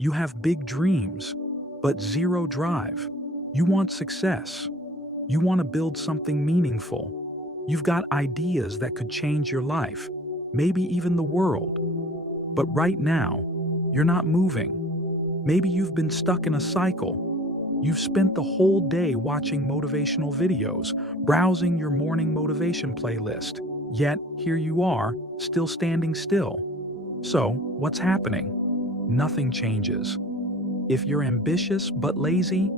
You have big dreams, but zero drive. You want success. You want to build something meaningful. You've got ideas that could change your life, maybe even the world. But right now, you're not moving. Maybe you've been stuck in a cycle. You've spent the whole day watching motivational videos, browsing your morning motivation playlist. Yet, here you are, still standing still. So, what's happening? Nothing changes. If you're ambitious but lazy,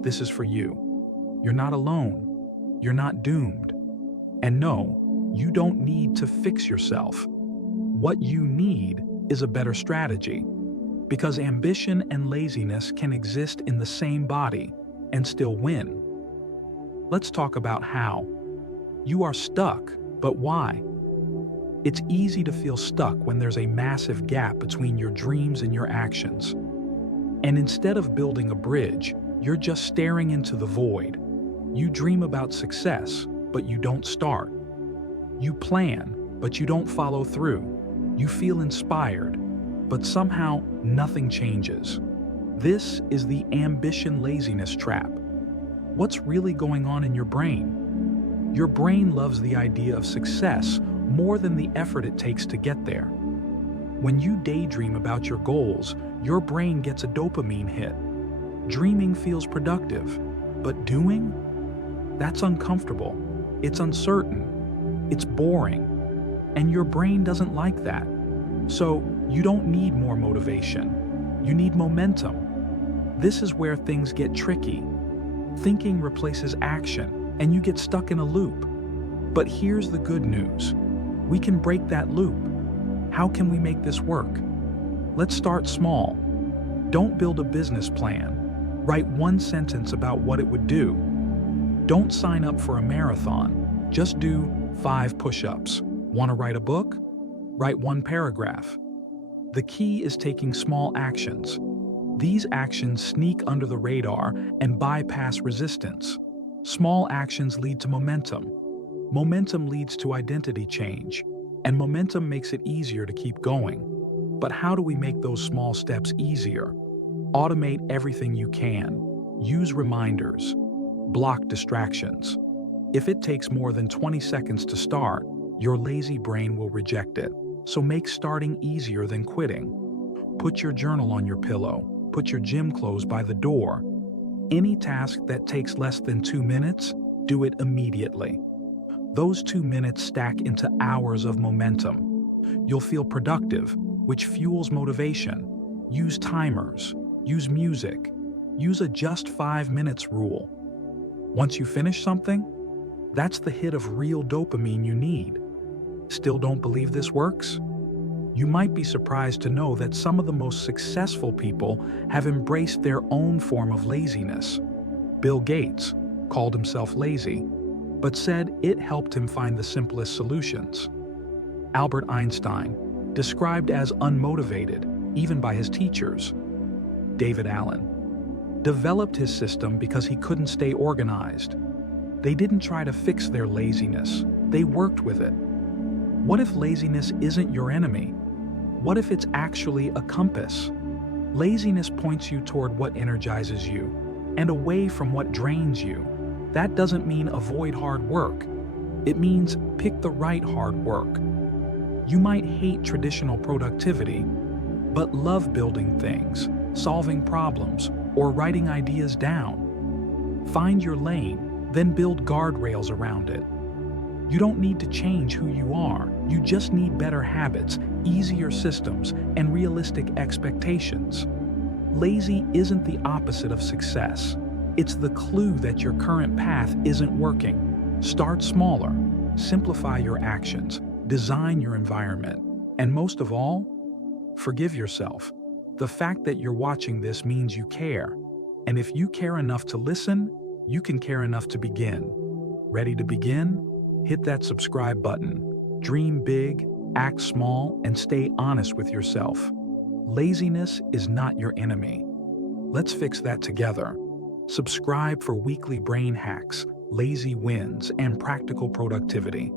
this is for you. You're not alone. You're not doomed. And no, you don't need to fix yourself. What you need is a better strategy. Because ambition and laziness can exist in the same body and still win. Let's talk about how. You are stuck, but why? It's easy to feel stuck when there's a massive gap between your dreams and your actions. And instead of building a bridge, you're just staring into the void. You dream about success, but you don't start. You plan, but you don't follow through. You feel inspired, but somehow nothing changes. This is the ambition-laziness trap. What's really going on in your brain? Your brain loves the idea of success more than the effort it takes to get there. When you daydream about your goals, your brain gets a dopamine hit. Dreaming feels productive, but doing? That's uncomfortable. It's uncertain. It's boring. And your brain doesn't like that. So, you don't need more motivation. You need momentum. This is where things get tricky. Thinking replaces action, and you get stuck in a loop. But here's the good news. We can break that loop. How can we make this work? Let's start small. Don't build a business plan. Write one sentence about what it would do. Don't sign up for a marathon. Just do 5 push-ups. Want to write a book? Write 1 paragraph. The key is taking small actions. These actions sneak under the radar and bypass resistance. Small actions lead to momentum. Momentum leads to identity change, and momentum makes it easier to keep going. But how do we make those small steps easier? Automate everything you can. Use reminders. Block distractions. If it takes more than 20 seconds to start, your lazy brain will reject it. So make starting easier than quitting. Put your journal on your pillow. Put your gym clothes by the door. Any task that takes less than 2 minutes, do it immediately. Those 2 minutes stack into hours of momentum. You'll feel productive, which fuels motivation. Use timers. Use music. Use a just 5 minutes rule. Once you finish something, that's the hit of real dopamine you need. Still don't believe this works? You might be surprised to know that some of the most successful people have embraced their own form of laziness. Bill Gates called himself lazy, but said it helped him find the simplest solutions. Albert Einstein, described as unmotivated, even by his teachers. David Allen, developed his system because he couldn't stay organized. They didn't try to fix their laziness, they worked with it. What if laziness isn't your enemy? What if it's actually a compass? Laziness points you toward what energizes you, and away from what drains you. That doesn't mean avoid hard work. It means pick the right hard work. You might hate traditional productivity, but love building things, solving problems, or writing ideas down. Find your lane, then build guardrails around it. You don't need to change who you are. You just need better habits, easier systems, and realistic expectations. Lazy isn't the opposite of success. It's the clue that your current path isn't working. Start smaller, simplify your actions, design your environment, and most of all, forgive yourself. The fact that you're watching this means you care. And if you care enough to listen, you can care enough to begin. Ready to begin? Hit that subscribe button. Dream big, act small, and stay honest with yourself. Laziness is not your enemy. Let's fix that together. Subscribe for weekly brain hacks, lazy wins, and practical productivity.